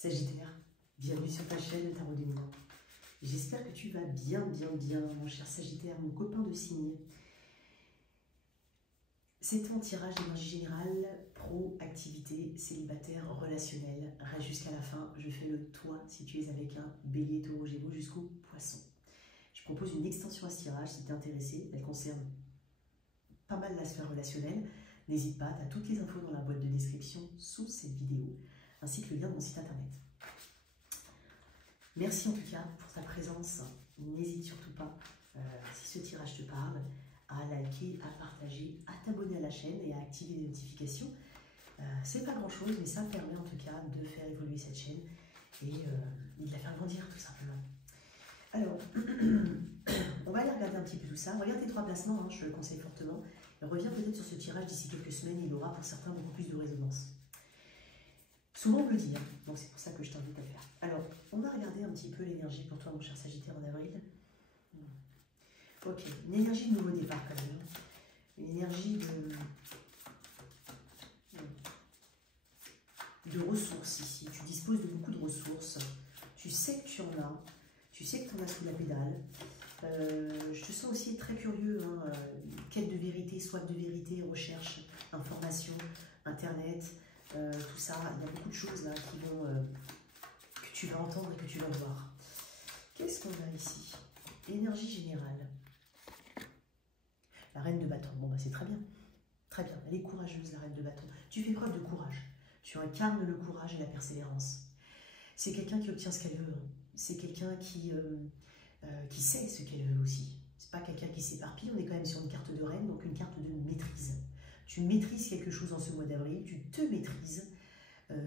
Sagittaire, bienvenue sur ta chaîne Tarot des Mois. J'espère que tu vas bien, mon cher Sagittaire, mon copain de signe. C'est ton tirage d'énergie générale, pro, activité, célibataire, relationnel. Reste jusqu'à la fin, je fais le toi si tu es avec un bélier, taureau, gémeaux jusqu'au poisson. Je propose une extension à ce tirage si tu es intéressé. Elle concerne pas mal la sphère relationnelle. N'hésite pas, tu as toutes les infos dans la boîte de description sous cette vidéo, ainsi que le lien de mon site internet. Merci en tout cas pour ta présence. N'hésite surtout pas, si ce tirage te parle, à liker, à partager, à t'abonner à la chaîne et à activer les notifications. C'est pas grand chose, mais ça me permet en tout cas de faire évoluer cette chaîne et de la faire grandir tout simplement. Alors, on va aller regarder un petit peu tout ça. Regarde tes trois placements, hein, je te le conseille fortement. Et reviens peut-être sur ce tirage d'ici quelques semaines, il aura pour certains beaucoup plus de résonance. Souvent on me le dit, hein, donc c'est pour ça que je t'invite à le faire. Alors, on va regarder un petit peu l'énergie pour toi, mon cher Sagittaire, en avril. Ok, une énergie de nouveau départ quand même. Une énergie de ressources ici. Tu disposes de beaucoup de ressources. Tu sais que tu en as. Tu sais que tu en as sous la pédale. Je te sens aussi très curieux. Hein, quête de vérité, soif de vérité, recherche, information, internet, tout ça. Il y a beaucoup de choses là qui vont, que tu vas entendre et que tu vas voir. Qu'est-ce qu'on a ici? Énergie générale. La reine de bâton. Bon, bah, c'est très bien. Très bien. Elle est courageuse, la reine de bâton. Tu fais preuve de courage. Tu incarnes le courage et la persévérance. C'est quelqu'un qui obtient ce qu'elle veut. Hein. C'est quelqu'un qui sait ce qu'elle veut aussi. C'est pas quelqu'un qui s'éparpille. On est quand même sur une carte de reine, donc une carte de maîtrise. Tu maîtrises quelque chose en ce mois d'avril. Tu te maîtrises.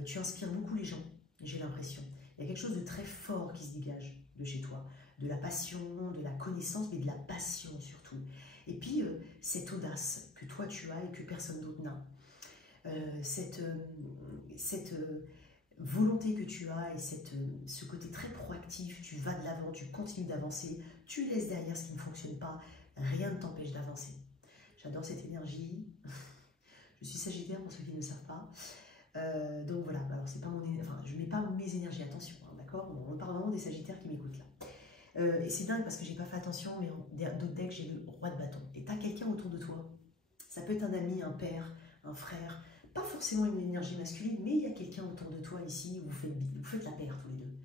Tu inspires beaucoup les gens, j'ai l'impression. Il y a quelque chose de très fort qui se dégage de chez toi. De la passion, de la connaissance, mais de la passion surtout. Et puis, cette audace que toi tu as et que personne d'autre n'a. Cette volonté que tu as et ce côté très proactif, tu vas de l'avant, tu continues d'avancer, tu laisses derrière ce qui ne fonctionne pas, rien ne t'empêche d'avancer. J'adore cette énergie. Je suis Sagittaire pour ceux qui ne le savent pas. Donc voilà, alors c'est pas mon, enfin, je ne mets pas mes énergies, attention, hein, d'accord? On parle vraiment des Sagittaires qui m'écoutent là. Et c'est dingue parce que j'ai pas fait attention, mais d'autres decks, j'ai le roi de bâton. Et tu as quelqu'un autour de toi. Ça peut être un ami, un père, un frère, pas forcément une énergie masculine, mais il y a quelqu'un autour de toi ici, vous faites la paire tous les deux.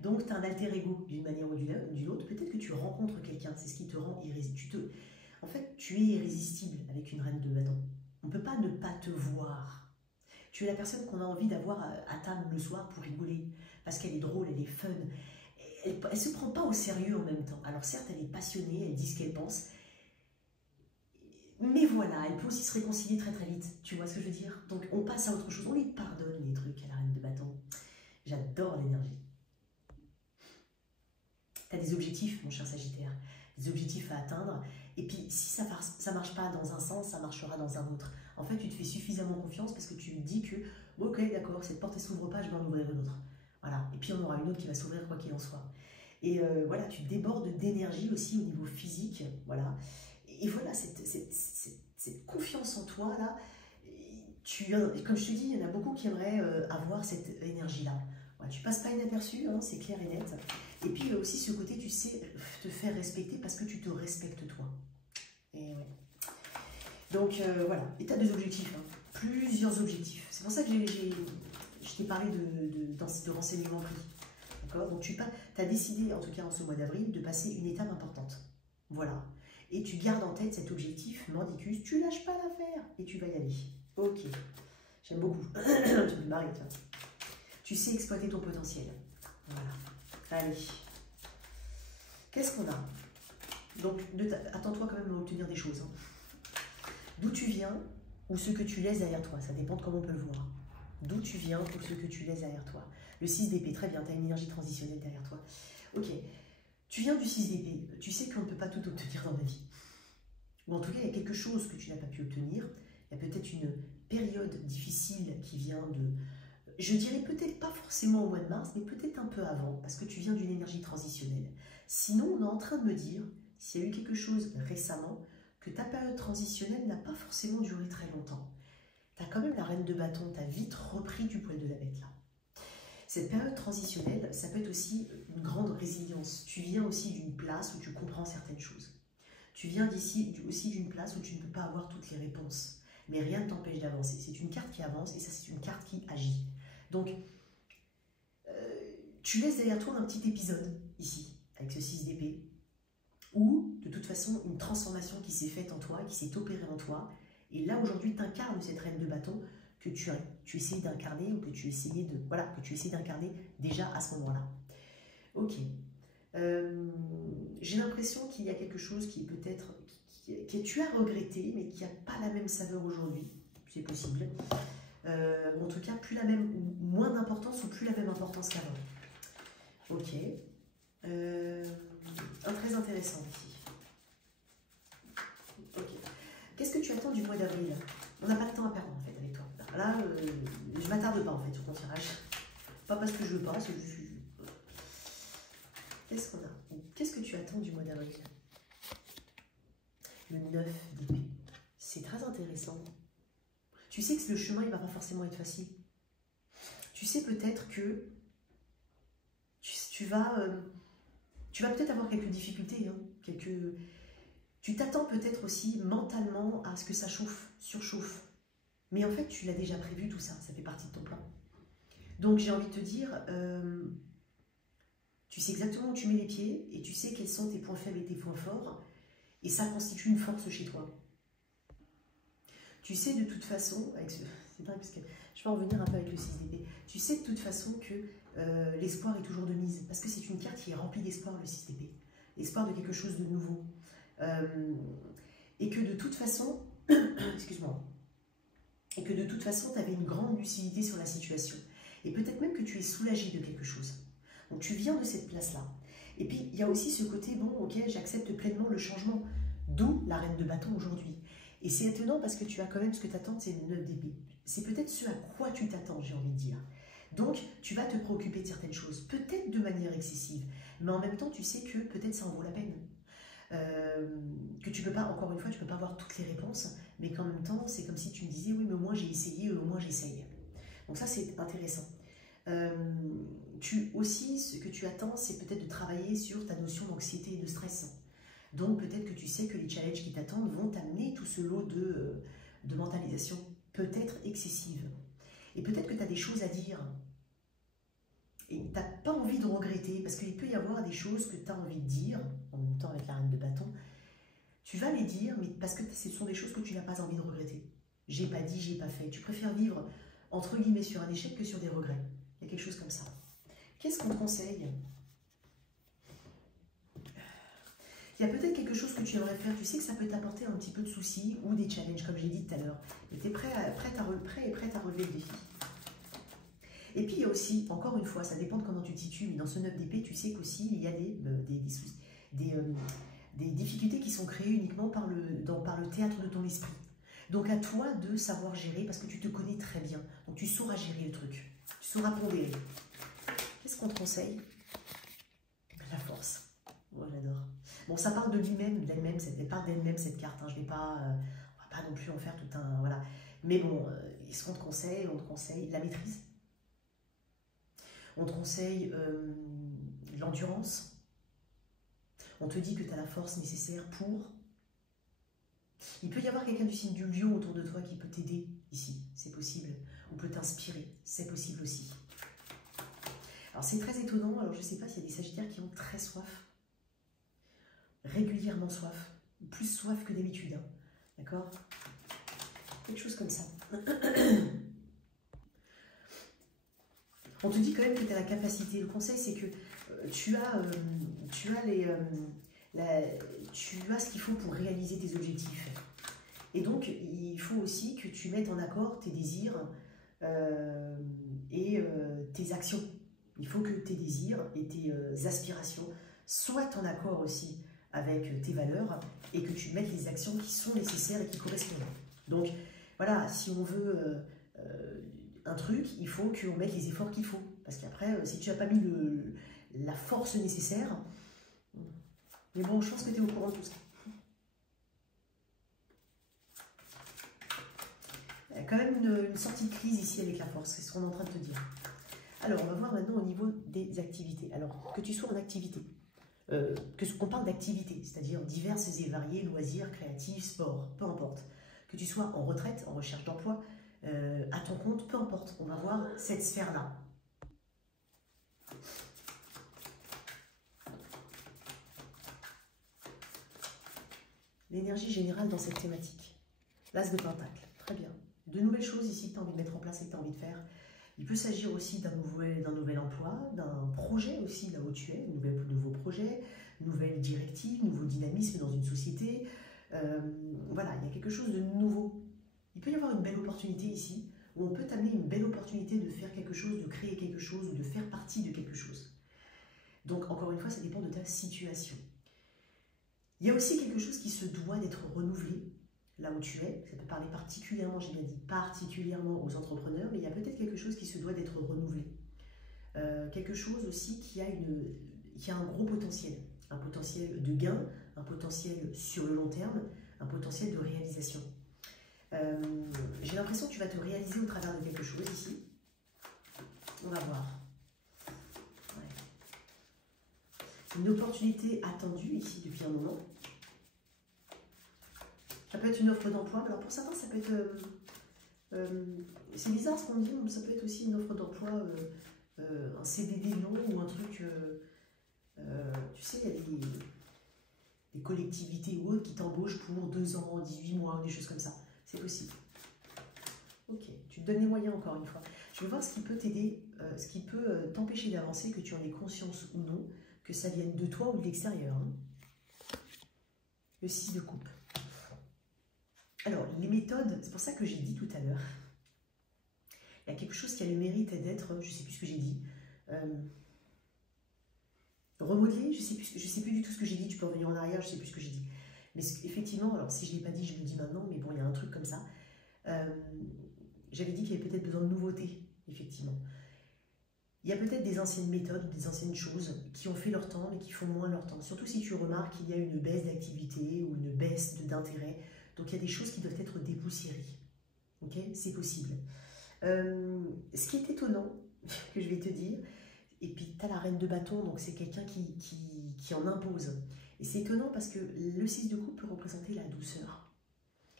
Donc tu as un alter ego d'une manière ou d'une autre. Peut-être que tu rencontres quelqu'un, c'est ce qui te rend irrésistible. En fait, tu es irrésistible avec une reine de bâton. On ne peut pas ne pas te voir. Tu es la personne qu'on a envie d'avoir à table le soir pour rigoler, parce qu'elle est drôle, elle est fun. Elle ne se prend pas au sérieux en même temps. Alors certes, elle est passionnée, elle dit ce qu'elle pense, mais voilà, elle peut aussi se réconcilier très très vite. Tu vois ce que je veux dire? Donc on passe à autre chose, on lui pardonne les trucs à la reine de bâton. J'adore l'énergie. Tu as des objectifs, mon cher Sagittaire, des objectifs à atteindre. Et puis si ça ne marche pas dans un sens, ça marchera dans un autre. En fait, tu te fais suffisamment confiance parce que tu dis que, bon, ok, d'accord, cette porte ne s'ouvre pas, je vais en ouvrir une autre. Voilà, et puis on aura une autre qui va s'ouvrir quoi qu'il en soit. Et voilà, tu débordes d'énergie aussi au niveau physique, voilà. Et voilà, cette confiance en toi, là, comme je te dis, il y en a beaucoup qui aimeraient avoir cette énergie-là. Voilà, tu passes pas inaperçu, hein, c'est clair et net. Et puis aussi ce côté, tu sais te faire respecter parce que tu te respectes toi. Et ouais. Donc voilà, et tu as deux objectifs, hein, plusieurs objectifs. C'est pour ça que je t'ai parlé de renseignements pris. Donc tu as décidé, en tout cas en ce mois d'avril, de passer une étape importante. Voilà. Et tu gardes en tête cet objectif, mordicus, tu lâches pas l'affaire et tu vas y aller. Ok. J'aime beaucoup. Tu me marrer, tiens. Tu sais exploiter ton potentiel. Voilà. Allez. Qu'est-ce qu'on a? Donc, attends-toi quand même à obtenir des choses. Hein. D'où tu viens ou ce que tu laisses derrière toi. Ça dépend de comment on peut le voir. D'où tu viens ou ce que tu laisses derrière toi. Le 6 d'épée, très bien, tu as une énergie transitionnelle derrière toi. Ok, tu viens du 6 d'épée, tu sais qu'on ne peut pas tout obtenir dans la vie. Ou en tout cas, il y a quelque chose que tu n'as pas pu obtenir. Il y a peut-être une période difficile qui vient de... Je dirais peut-être pas forcément au mois de mars, mais peut-être un peu avant, parce que tu viens d'une énergie transitionnelle. Sinon, on est en train de me dire, s'il y a eu quelque chose récemment, que ta période transitionnelle n'a pas forcément duré très longtemps. Tu as quand même la reine de bâton, tu as vite repris du poil de la bête là. Cette période transitionnelle, ça peut être aussi une grande résilience. Tu viens aussi d'une place où tu comprends certaines choses. Tu viens aussi d'une place où tu ne peux pas avoir toutes les réponses. Mais rien ne t'empêche d'avancer. C'est une carte qui avance et ça, c'est une carte qui agit. Donc, tu laisses derrière toi un petit épisode, ici, avec ce 6 d'épée, où, de toute façon, une transformation qui s'est faite en toi, qui s'est opérée en toi. Et là, aujourd'hui, tu incarnes cette reine de bâton que tu essayes d'incarner ou que tu essayais d'incarner déjà à ce moment-là. Ok. J'ai l'impression qu'il y a quelque chose qui peut-être que tu as regretté, mais qui n'a pas la même saveur aujourd'hui. C'est possible. En tout cas, plus la même, ou moins d'importance ou plus la même importance qu'avant. Ok. Très intéressant ici. Ok. Qu'est-ce que tu attends du mois d'avril? On n'a pas de temps à perdre en fait avec toi. Là, je m'attarde pas en fait sur ton tirage. Pas parce que je veux pas, c'est juste... Qu'est-ce qu'on a? Qu'est-ce que tu attends du mois d'avril? Le 9 d'épée. C'est très intéressant. Tu sais que le chemin, il va pas forcément être facile. Tu sais peut-être que tu vas peut-être avoir quelques difficultés, hein, tu t'attends peut-être aussi mentalement à ce que ça surchauffe. Mais en fait, tu l'as déjà prévu tout ça, ça fait partie de ton plan. Donc j'ai envie de te dire, tu sais exactement où tu mets les pieds et tu sais quels sont tes points faibles et tes points forts. Et ça constitue une force chez toi. Tu sais de toute façon, c'est dingue parce que je vais en revenir un peu avec le 6 d'épée. Tu sais de toute façon que l'espoir est toujours de mise. Parce que c'est une carte qui est remplie d'espoir, le 6 d'épée. L'espoir de quelque chose de nouveau. Et que de toute façon, excuse-moi, et que de toute façon, tu avais une grande lucidité sur la situation. Et peut-être même que tu es soulagé de quelque chose. Donc tu viens de cette place-là. Et puis il y a aussi ce côté, bon, ok, j'accepte pleinement le changement. D'où la reine de bâton aujourd'hui. Et c'est étonnant parce que tu as quand même ce que tu attends, c'est le 9 d'épée. C'est peut-être ce à quoi tu t'attends, j'ai envie de dire. Donc, tu vas te préoccuper de certaines choses, peut-être de manière excessive, mais en même temps, tu sais que peut-être ça en vaut la peine. Que tu peux pas, encore une fois, tu peux pas avoir toutes les réponses, mais qu'en même temps, c'est comme si tu me disais, oui, mais moi j'ai essayé, au moins j'essaye. Donc ça, c'est intéressant. Aussi, ce que tu attends, c'est peut-être de travailler sur ta notion d'anxiété et de stress. Donc peut-être que tu sais que les challenges qui t'attendent vont t'amener tout ce lot de mentalisation, peut-être excessive. Et peut-être que tu as des choses à dire. Et tu n'as pas envie de regretter, parce qu'il peut y avoir des choses que tu as envie de dire, en même temps avec la reine de bâton. Tu vas les dire, mais parce que ce sont des choses que tu n'as pas envie de regretter. J'ai pas dit, j'ai pas fait. Tu préfères vivre, entre guillemets, sur un échec que sur des regrets. Il y a quelque chose comme ça. Qu'est-ce qu'on te conseille ? Il y a peut-être quelque chose que tu aimerais faire, tu sais que ça peut t'apporter un petit peu de soucis ou des challenges, comme j'ai dit tout à l'heure. Et tu es prêt et prête à relever le défi. Et puis il y a aussi, encore une fois, ça dépend de comment tu te situes, mais dans ce 9 d'épée, tu sais qu'aussi il y a des difficultés qui sont créées uniquement par le théâtre de ton esprit. Donc à toi de savoir gérer, parce que tu te connais très bien. Donc tu sauras gérer le truc, tu sauras pondérer. Qu'est-ce qu'on te conseille? La force. Moi, j'adore. Bon, ça parle de lui-même, d'elle-même, elle parle d'elle-même cette carte. Hein. On va pas non plus en faire tout un... Voilà. Mais bon, ce qu'on te conseille, on te conseille la maîtrise. On te conseille l'endurance. On te dit que tu as la force nécessaire pour... Il peut y avoir quelqu'un du signe du lion autour de toi qui peut t'aider ici, c'est possible. Ou peut t'inspirer, c'est possible aussi. Alors c'est très étonnant, alors je ne sais pas s'il y a des sagittaires qui ont très soif. Régulièrement soif, plus soif que d'habitude, hein. D'accord? Quelque chose comme ça. On te dit quand même que tu as la capacité. Le conseil, c'est que tu as ce qu'il faut pour réaliser tes objectifs. Et donc, il faut aussi que tu mettes en accord tes désirs et tes actions. Il faut que tes désirs et tes aspirations soient en accord aussi avec tes valeurs et que tu mettes les actions qui sont nécessaires et qui correspondent. Donc, voilà, si on veut un truc, il faut qu'on mette les efforts qu'il faut. Parce qu'après, si tu n'as pas mis la force nécessaire... Mais bon, je pense que tu es au courant de tout ça. Il y a quand même une sortie de crise ici avec la force, c'est ce qu'on est en train de te dire. Alors, on va voir maintenant au niveau des activités. Alors, que tu sois en activité, qu'on parle d'activités, c'est-à-dire diverses et variées, loisirs, créatifs, sport, peu importe. Que tu sois en retraite, en recherche d'emploi, à ton compte, peu importe. On va voir cette sphère-là. L'énergie générale dans cette thématique. L'as de Pentacle, très bien. De nouvelles choses ici que tu as envie de mettre en place et que tu as envie de faire. Il peut s'agir aussi d'un nouvel emploi, d'un projet aussi, là où tu es, nouveau projet, nouvelle directive, nouveau dynamisme dans une société. Voilà, il y a quelque chose de nouveau. Il peut y avoir une belle opportunité ici, où on peut t'amener une belle opportunité de faire quelque chose, de créer quelque chose, ou de faire partie de quelque chose. Donc, encore une fois, ça dépend de ta situation. Il y a aussi quelque chose qui se doit d'être renouvelé, là où tu es. Ça peut parler particulièrement, j'ai bien dit, particulièrement aux entrepreneurs, mais il y a peut-être quelque chose qui se doit d'être renouvelé. Quelque chose aussi qui a un gros potentiel. Un potentiel de gain, un potentiel sur le long terme, un potentiel de réalisation. J'ai l'impression que tu vas te réaliser au travers de quelque chose ici. On va voir. Ouais. Une opportunité attendue ici depuis un moment. Ça peut être une offre d'emploi. Alors pour certains, ça peut être... c'est bizarre ce qu'on dit, mais ça peut être aussi une offre d'emploi, un CDD long ou un truc... tu sais, il y a des collectivités ou autres qui t'embauchent pour 2 ans, 18 mois, ou des choses comme ça. C'est possible. Ok, tu te donnes les moyens encore une fois. Je veux voir ce qui peut t'aider, ce qui peut t'empêcher d'avancer, que tu en aies conscience ou non, que ça vienne de toi ou de l'extérieur. Hein. Le 6 de coupe. Alors, les méthodes, c'est pour ça que j'ai dit tout à l'heure, il y a quelque chose qui a le mérite d'être, je ne sais plus ce que j'ai dit, remodelé, je ne sais plus du tout ce que j'ai dit, tu peux revenir en arrière, je ne sais plus ce que j'ai dit. Mais effectivement, alors si je ne l'ai pas dit, je le dis maintenant, mais bon, il y a un truc comme ça. J'avais dit qu'il y avait peut-être besoin de nouveautés, effectivement. Il y a peut-être des anciennes méthodes, des anciennes choses qui ont fait leur temps, mais qui font moins leur temps. Surtout si tu remarques qu'il y a une baisse d'activité ou une baisse d'intérêt. Donc il y a des choses qui doivent être dépoussiérées. Ok, c'est possible. Ce qui est étonnant, que je vais te dire, et puis tu as la reine de bâton, donc c'est quelqu'un qui en impose. Et c'est étonnant parce que le 6 de coupe peut représenter la douceur.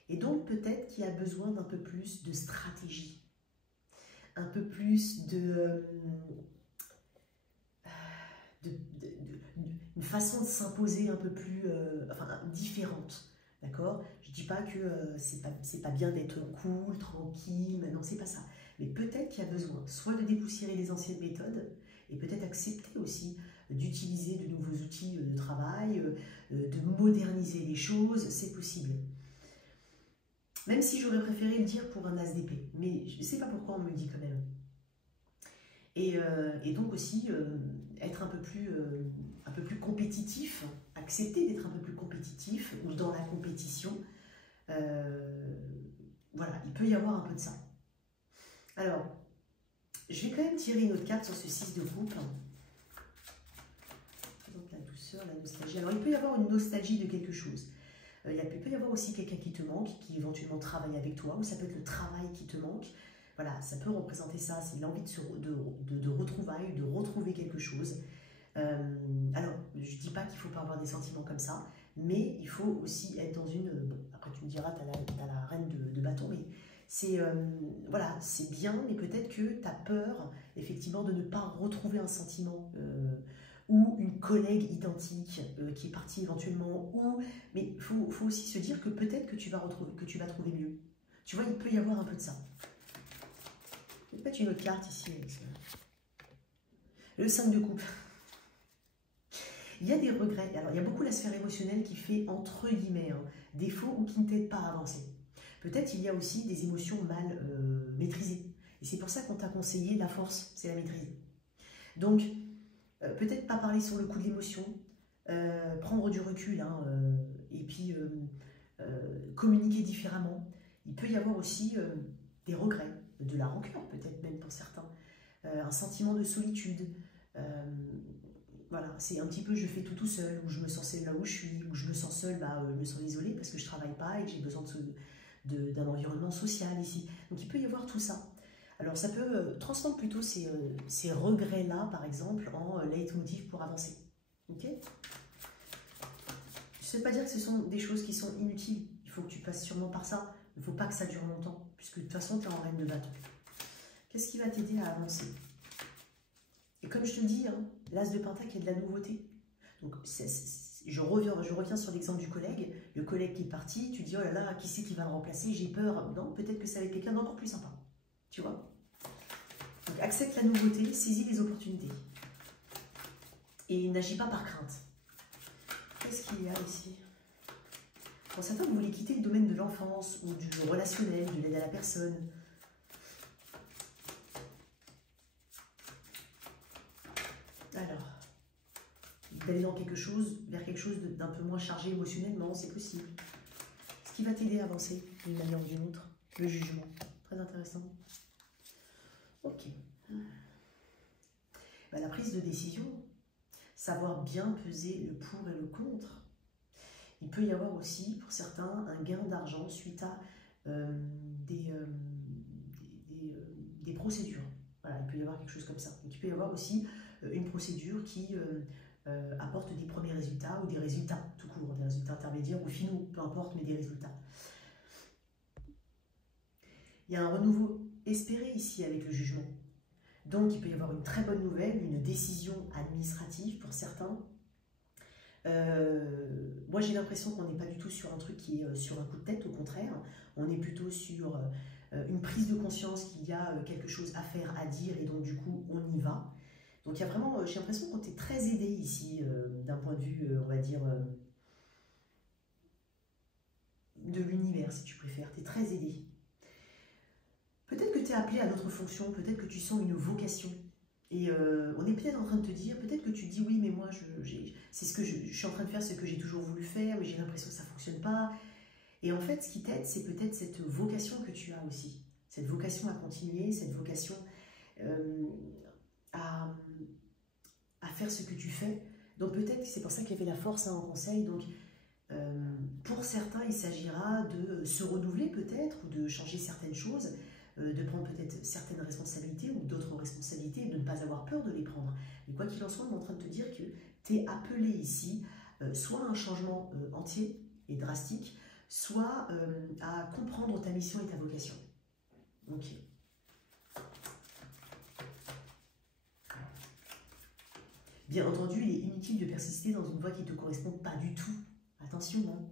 Et donc peut-être qu'il y a besoin d'un peu plus de stratégie, un peu plus une façon de s'imposer un peu plus différente. D'accord? Je ne dis pas que c'est pas bien d'être cool, tranquille, mais non, c'est pas ça. Mais peut-être qu'il y a besoin soit de dépoussiérer les anciennes méthodes, et peut-être accepter aussi d'utiliser de nouveaux outils de travail, de moderniser les choses, c'est possible. Même si j'aurais préféré le dire pour un as d'épée, mais je ne sais pas pourquoi on me le dit quand même. Et donc aussi être un peu plus compétitif, accepter d'être un peu plus compétitif ou dans la compétition. Voilà, il peut y avoir un peu de ça. Alors, je vais quand même tirer une autre carte sur ce 6 de coupe. Donc la douceur, la nostalgie. Alors il peut y avoir une nostalgie de quelque chose. Il peut y avoir aussi quelqu'un qui te manque, qui éventuellement travaille avec toi, ou ça peut être le travail qui te manque. Voilà, ça peut représenter ça, c'est l'envie de retrouvailles, de retrouver quelque chose. Alors, je ne dis pas qu'il ne faut pas avoir des sentiments comme ça, mais il faut aussi être dans une... Bon, après tu me diras, tu as la reine de bâton, mais c'est voilà, c'est bien, mais peut-être que tu as peur, effectivement, de ne pas retrouver un sentiment ou une collègue identique qui est partie éventuellement, mais il faut aussi se dire que peut-être que tu vas trouver mieux. Tu vois, il peut y avoir un peu de ça. Je vais te mettre une autre carte ici. Le 5 de coupe. Il y a des regrets. Alors, il y a beaucoup la sphère émotionnelle qui fait, entre guillemets, défaut ou qui ne t'aide pas à avancer. Peut-être il y a aussi des émotions mal maîtrisées. Et c'est pour ça qu'on t'a conseillé la force, c'est la maîtrise. Donc, peut-être pas parler sur le coup de l'émotion, prendre du recul, et puis communiquer différemment. Il peut y avoir aussi des regrets, de la rancœur peut-être même pour certains, un sentiment de solitude. Voilà, c'est un petit peu je fais tout seul, ou je me sens seule là où je suis, ou je me sens seule, je me sens isolée parce que je ne travaille pas et que j'ai besoin d'un environnement social ici. Donc il peut y avoir tout ça. Alors ça peut transformer plutôt ces regrets-là, par exemple, en leitmotiv pour avancer. Ok? Je ne veux pas dire que ce sont des choses qui sont inutiles. Il faut que tu passes sûrement par ça. Il ne faut pas que ça dure longtemps, puisque de toute façon, tu es en reine de bâton. Qu'est-ce qui va t'aider à avancer? Et comme je te dis, hein, l'as de pentacle, il y a de la nouveauté. Donc, je reviens sur l'exemple du collègue. Le collègue qui est parti, tu dis, oh là là, qui c'est qui va le remplacer? J'ai peur. Non, peut-être que ça va être quelqu'un d'encore plus sympa. Tu vois? Donc, accepte la nouveauté, saisis les opportunités. Et n'agis pas par crainte. Qu'est-ce qu'il y a ici? Pour certains, vous voulez quitter le domaine de l'enfance ou du relationnel, de l'aide à la personne. Alors, d'aller dans quelque chose, vers quelque chose d'un peu moins chargé émotionnellement, c'est possible. Ce qui va t'aider à avancer d'une manière ou d'une autre, le jugement. Très intéressant. Ok. Ben, la prise de décision, savoir bien peser le pour et le contre. Il peut y avoir aussi, pour certains, un gain d'argent suite à des procédures. Voilà, il peut y avoir quelque chose comme ça. Donc, il peut y avoir aussi une procédure qui apporte des premiers résultats ou des résultats tout court, des résultats intermédiaires ou finaux, peu importe, mais des résultats. Il y a un renouveau espéré ici avec le jugement. Donc, il peut y avoir une très bonne nouvelle, une décision administrative pour certains. Moi, j'ai l'impression qu'on n'est pas du tout sur un truc qui est sur un coup de tête, au contraire. On est plutôt sur une prise de conscience qu'il y a quelque chose à faire, à dire, et donc du coup, on y va. Donc, il y a vraiment, j'ai l'impression qu'on est très aidé ici, d'un point de vue, on va dire, de l'univers, si tu préfères. Tu es très aidé. Peut-être que tu es appelé à d'autres fonctions, peut-être que tu sens une vocation. Et on est peut-être en train de te dire, peut-être que tu te dis, oui, mais moi, c'est ce que je suis en train de faire, ce que j'ai toujours voulu faire, mais j'ai l'impression que ça ne fonctionne pas. Et en fait, ce qui t'aide, c'est peut-être cette vocation que tu as aussi. Cette vocation à continuer, cette vocation à faire ce que tu fais. Donc peut-être que c'est pour ça qu'il y avait la force en conseil. Donc pour certains, il s'agira de se renouveler peut-être, ou de changer certaines choses, de prendre peut-être certaines responsabilités ou d'autres responsabilités, et de ne pas avoir peur de les prendre. Mais quoi qu'il en soit, on est en train de te dire que tu es appelé ici, soit à un changement entier et drastique, soit à comprendre ta mission et ta vocation. Ok. Bien entendu, il est inutile de persister dans une voie qui ne te correspond pas du tout. Attention, hein.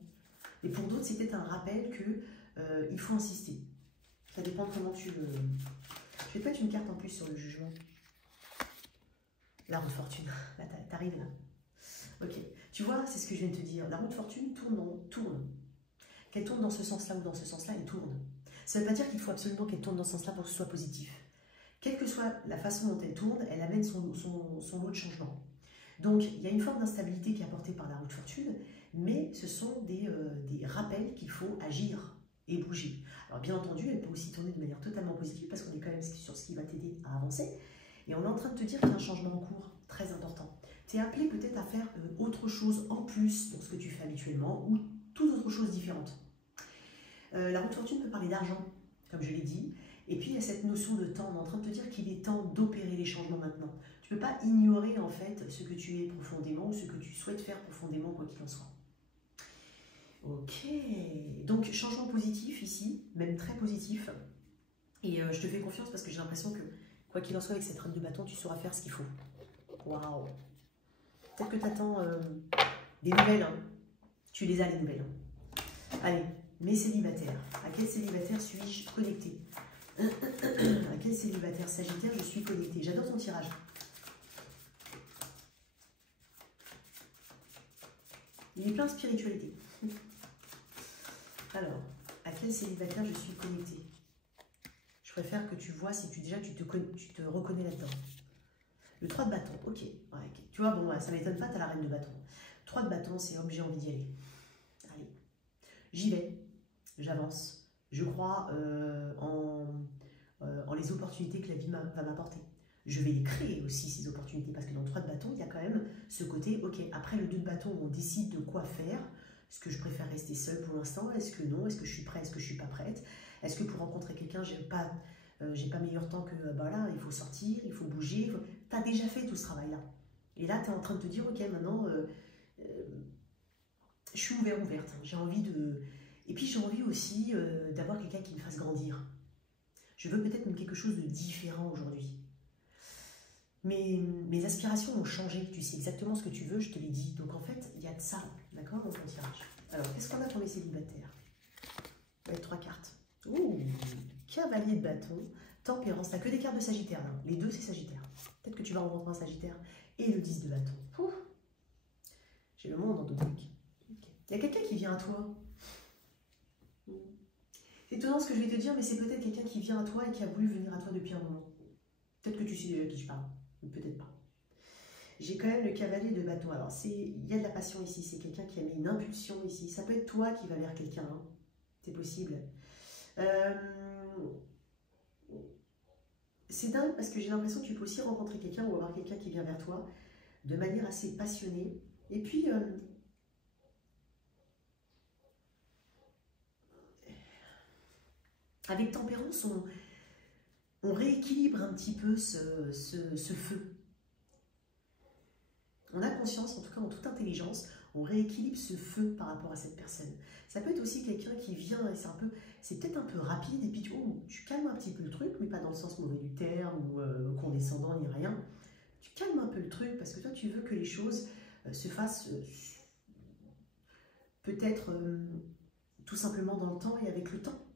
Et pour d'autres, c'est peut-être un rappel qu'il faut insister. Ça dépend de comment tu le... Je vais te mettre une carte en plus sur le jugement. La roue de fortune. Là, t'arrives là. Ok. Tu vois, c'est ce que je viens de te dire. La roue de fortune tourne. Qu'elle tourne dans ce sens-là ou dans ce sens-là, elle tourne. Ça ne veut pas dire qu'il faut absolument qu'elle tourne dans ce sens-là pour que ce soit positif. Quelle que soit la façon dont elle tourne, elle amène son lot de changement. Donc, il y a une forme d'instabilité qui est apportée par la roue de fortune, mais ce sont des rappels qu'il faut agir et bouger. Alors, bien entendu, elle peut aussi tourner de manière totalement positive, parce qu'on est quand même sur ce qui va t'aider à avancer. Et on est en train de te dire qu'il y a un changement en cours très important. Tu es appelé peut-être à faire autre chose en plus dans ce que tu fais habituellement, ou toute autre chose différente. La roue de fortune peut parler d'argent, comme je l'ai dit. Et puis, il y a cette notion de temps. On est en train de te dire qu'il est temps d'opérer les changements maintenant. Tu ne peux pas ignorer, en fait, ce que tu es profondément ou ce que tu souhaites faire profondément, quoi qu'il en soit. Ok. Donc, changement positif ici, même très positif. Et je te fais confiance parce que j'ai l'impression que, quoi qu'il en soit, avec cette reine de bâton, tu sauras faire ce qu'il faut. Waouh. Peut-être que tu attends des nouvelles. Hein. Tu les as, les nouvelles. Hein. Allez, mes célibataires. À quel célibataire suis-je connecté? À quel célibataire Sagittaire je suis connectée? J'adore ton tirage. Il est plein de spiritualité. Alors, à quel célibataire je suis connectée? Je préfère que tu vois si tu te reconnais là-dedans. Le 3 de bâton, ok. Ouais, tu vois, bon, ça ne m'étonne pas, tu as la reine de bâton. 3 de bâton, c'est homme, j'ai envie d'y aller. Allez, j'y vais, j'avance. Je crois en les opportunités que la vie va m'apporter. Je vais les créer aussi, ces opportunités, parce que dans le 3 de bâton, il y a quand même ce côté, ok, après le 2 de bâton, on décide de quoi faire. Est-ce que je préfère rester seule pour l'instant? Est-ce que non? Est-ce que je suis prête? Est-ce que je ne suis pas prête? Est-ce que pour rencontrer quelqu'un, je n'ai pas j'ai pas meilleur temps que, bah là, il faut sortir, il faut bouger. Tu as déjà fait tout ce travail-là. Et là, tu es en train de te dire, ok, maintenant, je suis ouverte, j'ai envie de... Et puis j'ai envie aussi d'avoir quelqu'un qui me fasse grandir. Je veux peut-être même quelque chose de différent aujourd'hui. Mes aspirations ont changé, tu sais exactement ce que tu veux, je te l'ai dit. Donc en fait, il y a de ça, d'accord, dans ton tirage. Alors, qu'est-ce qu'on a pour les célibataires? Avec 3 cartes. Ouh, cavalier de bâton, tempérance, t'as que des cartes de Sagittaire là. Les deux, c'est Sagittaire. Peut-être que tu vas rencontrer un Sagittaire. Et le 10 de bâton. Ouh. J'ai le monde en doublique. Okay. Il y a quelqu'un qui vient à toi. C'est étonnant ce que je vais te dire, mais c'est peut-être quelqu'un qui vient à toi et qui a voulu venir à toi depuis un moment. Peut-être que tu sais déjà de qui je parle, ou peut-être pas. J'ai quand même le cavalier de bâton. Alors, il y a de la passion ici, c'est quelqu'un qui a mis une impulsion ici. Ça peut être toi qui va vers quelqu'un, hein. C'est possible. C'est dingue parce que j'ai l'impression que tu peux aussi rencontrer quelqu'un ou avoir quelqu'un qui vient vers toi de manière assez passionnée. Et puis, avec tempérance, on rééquilibre un petit peu ce feu. On a conscience, en tout cas en toute intelligence, on rééquilibre ce feu par rapport à cette personne. Ça peut être aussi quelqu'un qui vient, et c'est peut-être un peu rapide, et puis tu calmes un petit peu le truc, mais pas dans le sens mauvais du terme, ou condescendant, ni rien. Tu calmes un peu le truc, parce que toi, tu veux que les choses se fassent peut-être tout simplement dans le temps et avec le temps.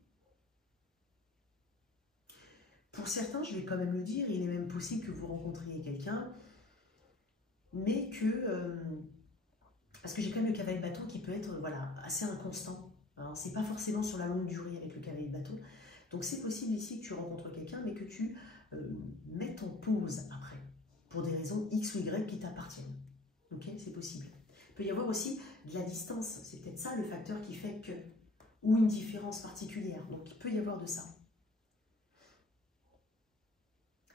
Pour certains, je vais quand même le dire, il est même possible que vous rencontriez quelqu'un, mais que... parce que j'ai quand même le cavalier de bâton qui peut être voilà, assez inconstant. Hein. C'est pas forcément sur la longue durée avec le cavalier de bâton. Donc c'est possible ici que tu rencontres quelqu'un, mais que tu mettes en pause après, pour des raisons X ou Y qui t'appartiennent. Ok, c'est possible. Il peut y avoir aussi de la distance. C'est peut-être ça le facteur qui fait que... ou une différence particulière. Donc il peut y avoir de ça.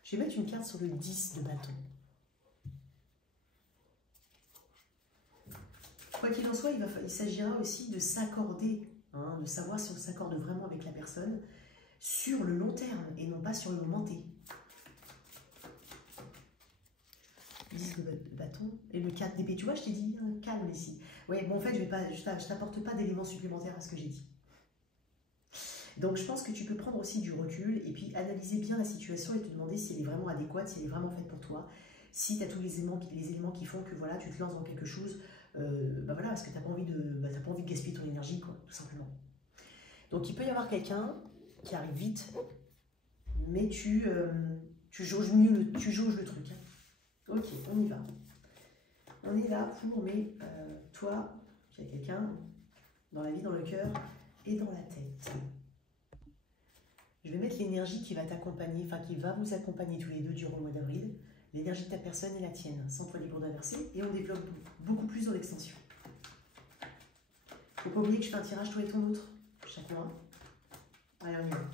Je vais mettre une carte sur le 10 de bâton. Quoi qu'il en soit, il s'agira aussi de s'accorder, hein, de savoir si on s'accorde vraiment avec la personne sur le long terme et non pas sur le moment T. 10 de bâton et le 4 d'épée. Tu vois, je t'ai dit, hein, calme ici. Oui, bon, en fait, je t'apporte pas d'éléments supplémentaires à ce que j'ai dit. Donc, je pense que tu peux prendre aussi du recul et puis analyser bien la situation et te demander si elle est vraiment adéquate, si elle est vraiment faite pour toi, si tu as tous les éléments qui font que voilà, tu te lances dans quelque chose. Bah voilà, parce que tu n'as pas envie de gaspiller ton énergie, quoi, tout simplement. Donc il peut y avoir quelqu'un qui arrive vite, mais tu jauges le truc. Hein. Ok, on y va. On est là pour, mais toi, il y a quelqu'un dans la vie, dans le cœur et dans la tête. Je vais mettre l'énergie qui va t'accompagner, enfin qui va vous accompagner tous les deux durant le mois d'avril. L'énergie de ta personne et la tienne, sans toi libre d'inverser, et on développe beaucoup plus dans l'extension. Faut pas oublier que je fais un tirage toi et ton autre, chaque mois. Allez, on y va.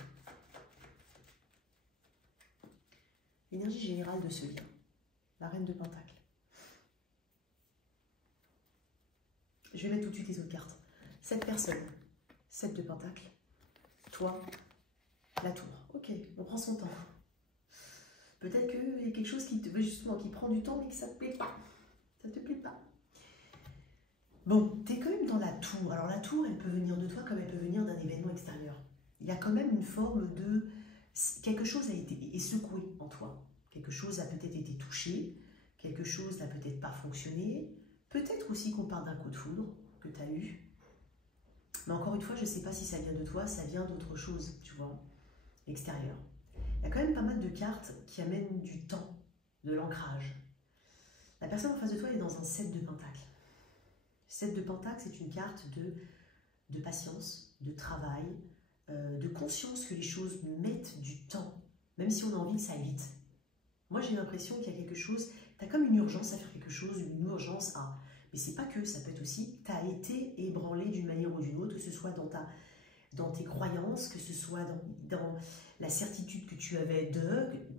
L'énergie générale de ce lien, la reine de Pentacle. Je vais mettre tout de suite les autres cartes. Cette personne, 7 de Pentacle, toi, la tour. Ok, on prend son temps. Peut-être qu'il y a quelque chose qui prend du temps mais que ça ne te plaît pas. Ça ne te plaît pas. Bon, tu es quand même dans la tour. Alors la tour, elle peut venir de toi comme elle peut venir d'un événement extérieur. Il y a quand même une forme de... quelque chose a été secoué en toi. Quelque chose a peut-être été touché. Quelque chose n'a peut-être pas fonctionné. Peut-être aussi qu'on parle d'un coup de foudre que tu as eu. Mais encore une fois, je ne sais pas si ça vient de toi, ça vient d'autre chose, tu vois, extérieur. Il y a quand même pas mal de cartes qui amènent du temps, de l'ancrage. La personne en face de toi est dans un 7 de Pentacle. 7 de Pentacle, c'est une carte de patience, de travail, de conscience que les choses mettent du temps, même si on a envie que ça aille vite. Moi, j'ai l'impression qu'il y a quelque chose, tu as comme une urgence à faire quelque chose, une urgence à... Mais c'est pas que, ça peut être aussi, tu as été ébranlé d'une manière ou d'une autre, que ce soit dans tes croyances, que ce soit dans la certitude que tu avais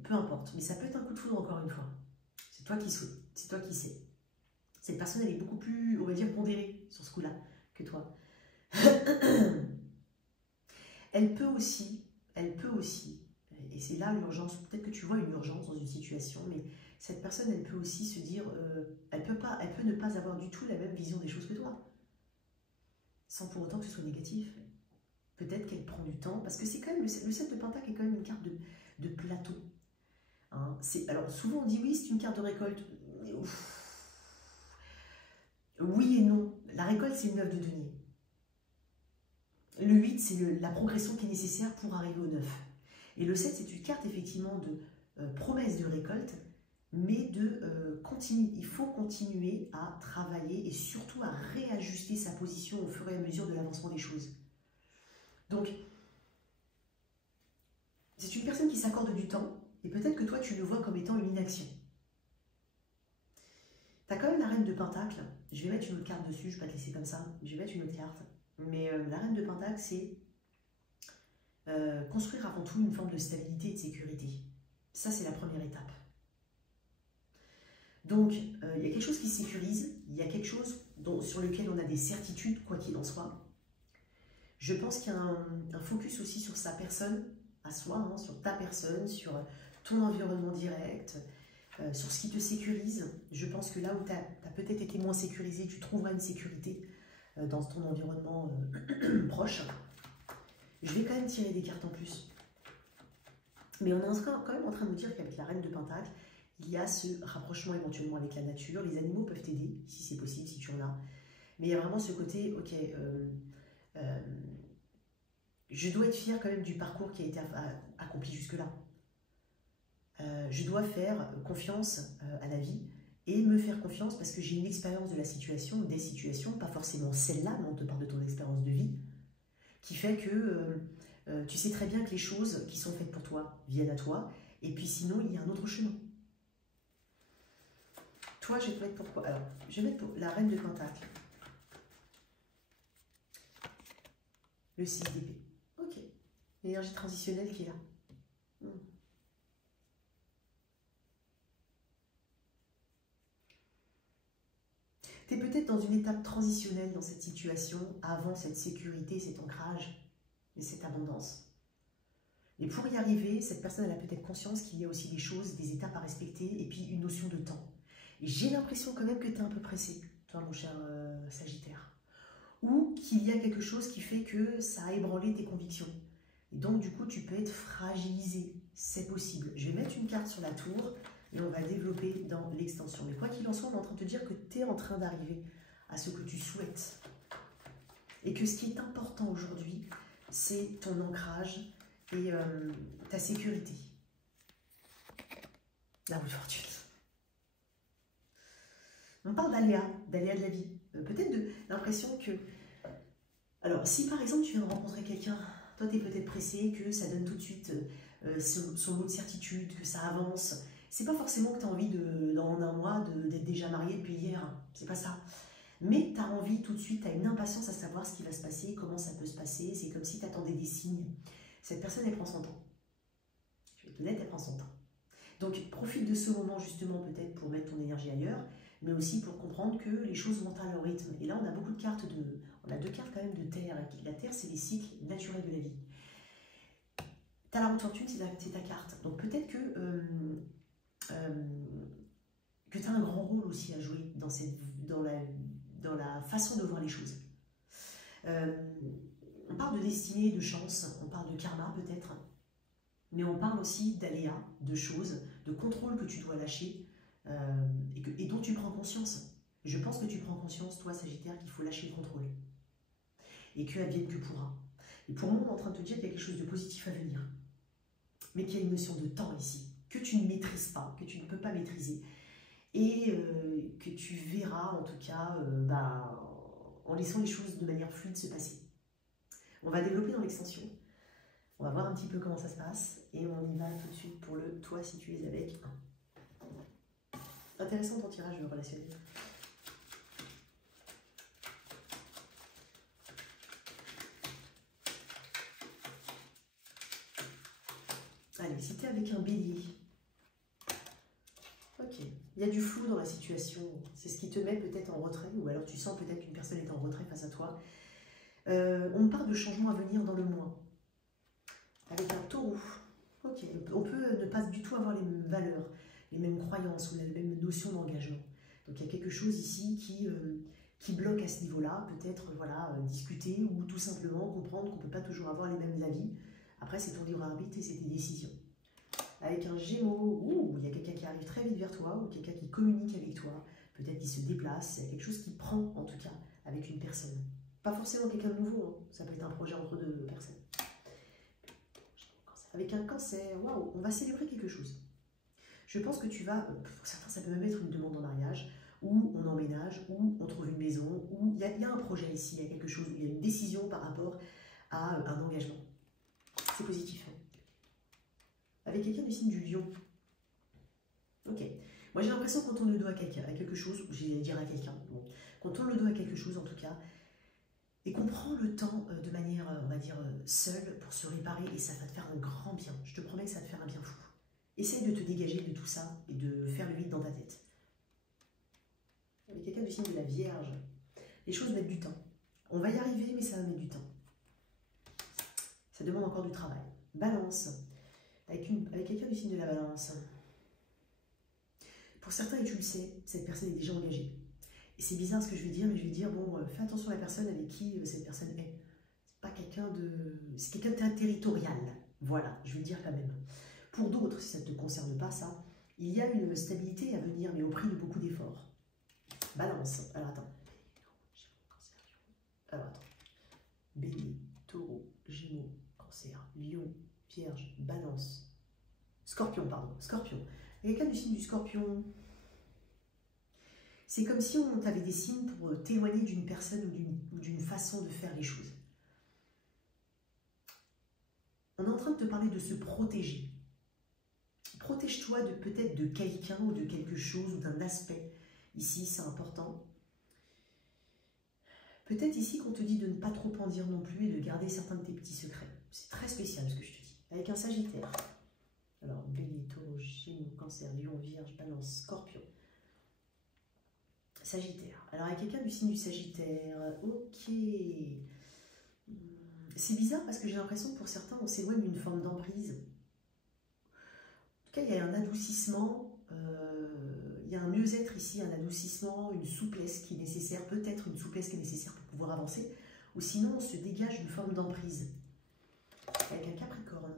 peu importe. Mais ça peut être un coup de foudre encore une fois. C'est toi qui sais. Cette personne, elle est beaucoup plus, on va dire, pondérée sur ce coup-là que toi. Elle peut aussi, Et c'est là l'urgence. Peut-être que tu vois une urgence dans une situation, mais cette personne, elle peut aussi se dire, elle peut ne pas avoir du tout la même vision des choses que toi, sans pour autant que ce soit négatif. Peut-être qu'elle prend du temps, parce que c'est quand même, le 7 de Pentacle est quand même une carte de plateau. Hein. Alors souvent on dit oui, c'est une carte de récolte. Oui et non. La récolte, c'est le 9 de denier. Le 8, c'est la progression qui est nécessaire pour arriver au 9. Et le 7, c'est une carte effectivement de promesse de récolte, mais il faut continuer à travailler et surtout à réajuster sa position au fur et à mesure de l'avancement des choses. Donc, c'est une personne qui s'accorde du temps, et peut-être que toi, tu le vois comme étant une inaction. Tu as quand même la reine de Pentacle. Je vais mettre une autre carte dessus, je ne vais pas te laisser comme ça. Je vais mettre une autre carte. Mais la reine de Pentacle, c'est construire avant tout une forme de stabilité et de sécurité. Ça, c'est la première étape. Donc, il y a quelque chose qui se sécurise, il y a quelque chose sur lequel on a des certitudes, quoi qu'il en soit. Je pense qu'il y a un focus aussi sur sa personne, à soi, hein, sur ta personne, sur ton environnement direct, sur ce qui te sécurise. Je pense que là où tu as peut-être été moins sécurisé, tu trouveras une sécurité dans ton environnement proche. Je vais quand même tirer des cartes en plus. Mais on est quand même en train de nous dire qu'avec la reine de Pentacle, il y a ce rapprochement éventuellement avec la nature. Les animaux peuvent t'aider, si c'est possible, si tu en as. Mais il y a vraiment ce côté, ok, je dois être fière quand même du parcours qui a été accompli jusque-là. Je dois faire confiance à la vie et me faire confiance parce que j'ai une expérience de la situation, des situations, pas forcément celle-là, mais on te parle de ton expérience de vie, qui fait que tu sais très bien que les choses qui sont faites pour toi viennent à toi, et puis sinon, il y a un autre chemin. Toi, je vais te mettre pourquoi? Alors, je vais mettre pour la reine de Pentacle. Le 6 d'épée. Ok. L'énergie transitionnelle qui est là. Tu es peut-être dans une étape transitionnelle dans cette situation, avant cette sécurité, cet ancrage et cette abondance. Et pour y arriver, cette personne elle a peut-être conscience qu'il y a aussi des choses, des étapes à respecter et puis une notion de temps. Et j'ai l'impression quand même que tu es un peu pressé, toi mon cher Sagittaire. Ou qu'il y a quelque chose qui fait que ça a ébranlé tes convictions. Et donc du coup tu peux être fragilisé, c'est possible. Je vais mettre une carte sur la tour et on va développer dans l'extension. Mais quoi qu'il en soit, on est en train de te dire que tu es en train d'arriver à ce que tu souhaites. Et que ce qui est important aujourd'hui, c'est ton ancrage et ta sécurité. La roue de fortune. On parle d'aléas de la vie. Peut-être de l'impression que... Alors, si par exemple tu viens de rencontrer quelqu'un, toi tu es peut-être pressé, que ça donne tout de suite son lot de certitude, que ça avance. C'est pas forcément que tu as envie, dans un mois, d'être déjà marié depuis hier. C'est pas ça. Mais tu as envie tout de suite, tu as une impatience à savoir ce qui va se passer, comment ça peut se passer. C'est comme si tu attendais des signes. Cette personne, elle prend son temps. Je vais être honnête, elle prend son temps. Donc, profite de ce moment justement peut-être pour mettre ton énergie ailleurs, mais aussi pour comprendre que les choses vont à leur rythme. Et là, on a beaucoup de cartes on a deux cartes quand même de terre. La terre, c'est les cycles naturels de la vie. Tu as la roue de fortune, c'est ta carte. Donc, peut-être que tu as un grand rôle aussi à jouer dans la façon de voir les choses. On parle de destinée, de chance, on parle de karma peut-être, mais on parle aussi d'aléas, de choses, de contrôle que tu dois lâcher et dont tu prends conscience. Je pense que tu prends conscience, toi Sagittaire, qu'il faut lâcher le contrôle et que advienne que pourra. Et pour moi, on est en train de te dire qu'il y a quelque chose de positif à venir, mais qu'il y a une notion de temps ici, que tu ne maîtrises pas, que tu ne peux pas maîtriser, et que tu verras en tout cas en laissant les choses de manière fluide se passer. On va développer dans l'extension, on va voir un petit peu comment ça se passe, et on y va tout de suite pour le toi si tu es avec 1. Intéressant ton tirage relationnel. Allez, si tu es avec un bélier, ok, il y a du flou dans la situation, c'est ce qui te met peut-être en retrait, ou alors tu sens peut-être qu'une personne est en retrait face à toi. On parle de changement à venir dans le mois, avec un taureau. Ok, on peut ne pas du tout avoir les mêmes valeurs, les mêmes croyances ou la même notion d'engagement. Donc il y a quelque chose ici qui bloque à ce niveau-là, peut-être voilà, discuter ou tout simplement comprendre qu'on ne peut pas toujours avoir les mêmes avis. Après, c'est ton libre arbitre et c'est tes décisions. Avec un Gémeaux, il y a quelqu'un qui arrive très vite vers toi ou quelqu'un qui communique avec toi, peut-être qui se déplace, il y a quelque chose qui prend en tout cas avec une personne. Pas forcément quelqu'un de nouveau, hein. Ça peut être un projet entre deux personnes. Avec un Cancer, waouh, on va célébrer quelque chose. Je pense que tu vas, pour certains ça peut même être une demande en mariage, ou on emménage, ou on trouve une maison, ou il y a un projet ici, il y a quelque chose, il y a une décision par rapport à un engagement. C'est positif. Hein. Avec quelqu'un du signe du Lion. Ok. Moi j'ai l'impression qu'on tourne le dos à quelqu'un, à quelque chose, j'allais dire à quelqu'un, bon, qu'on tourne le dos à quelque chose en tout cas, et qu'on prend le temps de manière, on va dire, seule pour se réparer, et ça va te faire un grand bien. Je te promets que ça va te faire un bien fou. Essaye de te dégager de tout ça et de faire le vide dans ta tête. Avec quelqu'un du signe de la Vierge, les choses mettent du temps. On va y arriver, mais ça va mettre du temps. Ça demande encore du travail. Balance, avec quelqu'un du signe de la Balance. Pour certains, et tu le sais, cette personne est déjà engagée. Et c'est bizarre ce que je vais dire, mais je vais dire, bon, fais attention à la personne avec qui cette personne est. C'est pas quelqu'un de... C'est quelqu'un de territorial. Voilà, je vais le dire quand même. Pour d'autres, si ça ne te concerne pas ça, il y a une stabilité à venir, mais au prix de beaucoup d'efforts. Balance. Alors attends. Bélier, Taureau, Gémeaux, Cancer, Lion, Vierge, Balance. Scorpion, pardon. Scorpion. Il y a quelqu'un du signe du Scorpion. C'est comme si on avait des signes pour témoigner d'une personne ou d'une façon de faire les choses. On est en train de te parler de se protéger. Protège-toi peut-être de quelqu'un ou de quelque chose ou d'un aspect. Ici, c'est important. Peut-être ici qu'on te dit de ne pas trop en dire non plus et de garder certains de tes petits secrets. C'est très spécial ce que je te dis. Avec un Sagittaire. Alors, Bélier, Taureau, Gémeaux, Cancer, Lion, Vierge, Balance, Scorpion. Sagittaire. Alors, avec quelqu'un du signe du Sagittaire. Ok. C'est bizarre parce que j'ai l'impression que pour certains, on s'éloigne d'une forme d'emprise. Il y a un adoucissement, il y a un mieux-être ici, un adoucissement, une souplesse qui est nécessaire, peut-être une souplesse qui est nécessaire pour pouvoir avancer, ou sinon on se dégage d'une forme d'emprise. Avec un Capricorne.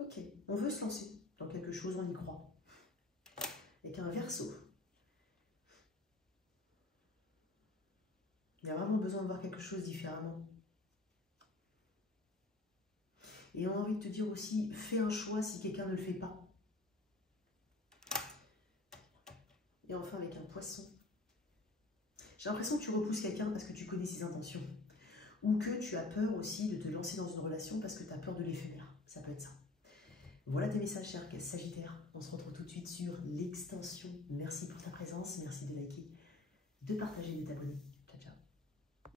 Ok, on veut se lancer dans quelque chose, on y croit. Avec un Verseau. Il y a vraiment besoin de voir quelque chose différemment. Et on a envie de te dire aussi, fais un choix si quelqu'un ne le fait pas. Et enfin avec un Poisson. J'ai l'impression que tu repousses quelqu'un parce que tu connais ses intentions. Ou que tu as peur aussi de te lancer dans une relation parce que tu as peur de l'éphémère. Ça peut être ça. Voilà tes messages, chers Sagittaires. On se retrouve tout de suite sur l'extension. Merci pour ta présence, merci de liker, de partager, de t'abonner.